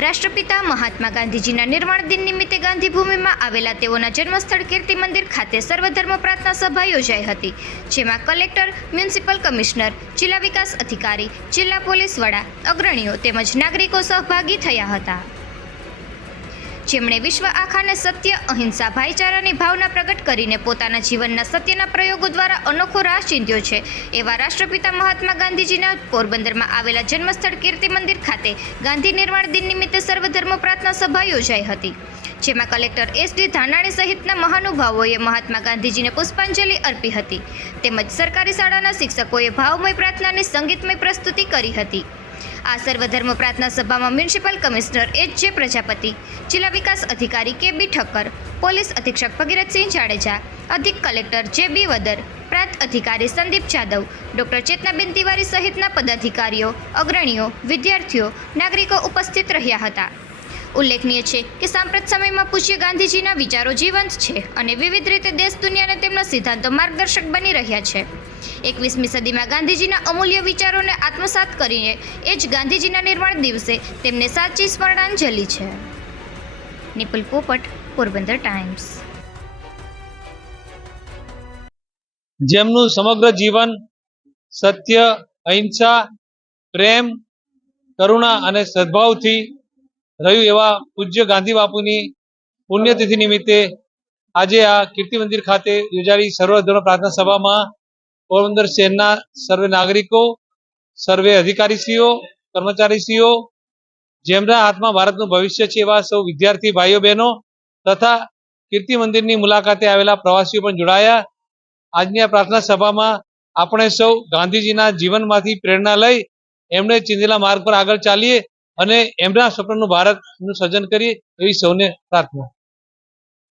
રાષ્ટ્રપિતા મહાત્મા ગાંધીજીના નિર્વાણ દિન નિમિત્તે ગાંધીભૂમિમાં આવેલા તેઓના જન્મસ્થળ કીર્તિ મંદિર ખાતે સર્વધર્મ પ્રાર્થના સભા યોજાઈ હતી, જેમાં કલેક્ટર, મ્યુનિસિપલ કમિશનર, જિલ્લા વિકાસ અધિકારી, જિલ્લા પોલીસ વડા, અગ્રણીઓ તેમજ નાગરિકો સહભાગી થયા હતા. જેમણે વિશ્વ આખાને સત્ય, અહિંસા, ભાઈચારાની ભાવના પ્રગટ કરીને પોતાના જીવનના સત્યના પ્રયોગો દ્વારા અનોખો રાહ ચીંધ્યો છે. એવા રાષ્ટ્રપિતા મહાત્મા ગાંધીજીના પોરબંદરમાં આવેલા જન્મસ્થળ કીર્તિ મંદિર ખાતે ગાંધી નિર્માણ દિન નિમિત્તે સર્વધર્મ પ્રાર્થના સભા યોજાઈ હતી. જેમાં કલેક્ટર એસ ડી ધાનાણી સહિતના મહાનુભાવોએ મહાત્મા ગાંધીજીને પુષ્પાંજલિ અર્પી હતી. તેમજ સરકારી શાળાના શિક્ષકોએ ભાવમય પ્રાર્થનાની સંગીતમય પ્રસ્તુતિ કરી હતી. આ સર્વધર્મ પ્રાર્થના સભામાં મ્યુનિસિપલ કમિશનર એચ જે પ્રજાપતિ, જિલ્લા વિકાસ અધિકારી કે બી ઠક્કર, પોલીસ અધિક્ષક ભગીરથસિંહ જાડેજા, અધિક કલેક્ટર જે બી વદર, પ્રાંત અધિકારી સંદીપ જાદવ, ડોક્ટર ચેતનાબેન તિવારી સહિતના પદાધિકારીઓ, અગ્રણીઓ, વિદ્યાર્થીઓ, નાગરિકો ઉપસ્થિત રહ્યા હતા. ઉલ્લેખનીય છે કે સાંપ્રત સમયમાં પૂજ્ય ગાંધીજીના વિચારો જીવંત છે અને વિવિધ રીતે દેશ દુનિયાને તેમના સિદ્ધાંતો માર્ગદર્શક બની રહ્યા છે. એકવીસમી સદીમાં ગાંધીજીના અમૂલ્ય વિચારોને આત્મસાત કરીને એ જ ગાંધીજીના નિર્માણ દિવસે તેમને સાચી સ્મરણાંજલિ છે. નિપુલ પોપટ, પોરબંદર ટાઈમ્સ. જેમનું સમગ્ર જીવન સત્ય, અહિંસા, પ્રેમ, કરુણા અને સદભાવથી રહ્યું એવા પૂજ્ય ગાંધી બાપુની પુણ્યતિથિ નિમિત્તે આજે આ કીર્તિ મંદિર ખાતે યોજાયેલી સર્વધર્મ પ્રાર્થના સભામાં પોરબંદર શહેરના સર્વે નાગરિકો, સર્વે અધિકારીશ્રીઓ, કર્મચારીશ્રીઓ, જેમના હાથમાં ભારતનું ભવિષ્ય છે એવા સૌ વિદ્યાર્થી ભાઈઓ, બહેનો તથા કીર્તિ મંદિરની મુલાકાતે આવેલા પ્રવાસીઓ પણ જોડાયા. આજની આ પ્રાર્થના સભામાં આપણે સૌ ગાંધીજીના જીવનમાંથી પ્રેરણા લઈ એમણે ચીંધેલા માર્ગ પર આગળ ચાલીએ. અને એમના સ્વપ્નનું ભારતનું સર્જન કરીએ એવી સૌને પ્રાર્થના.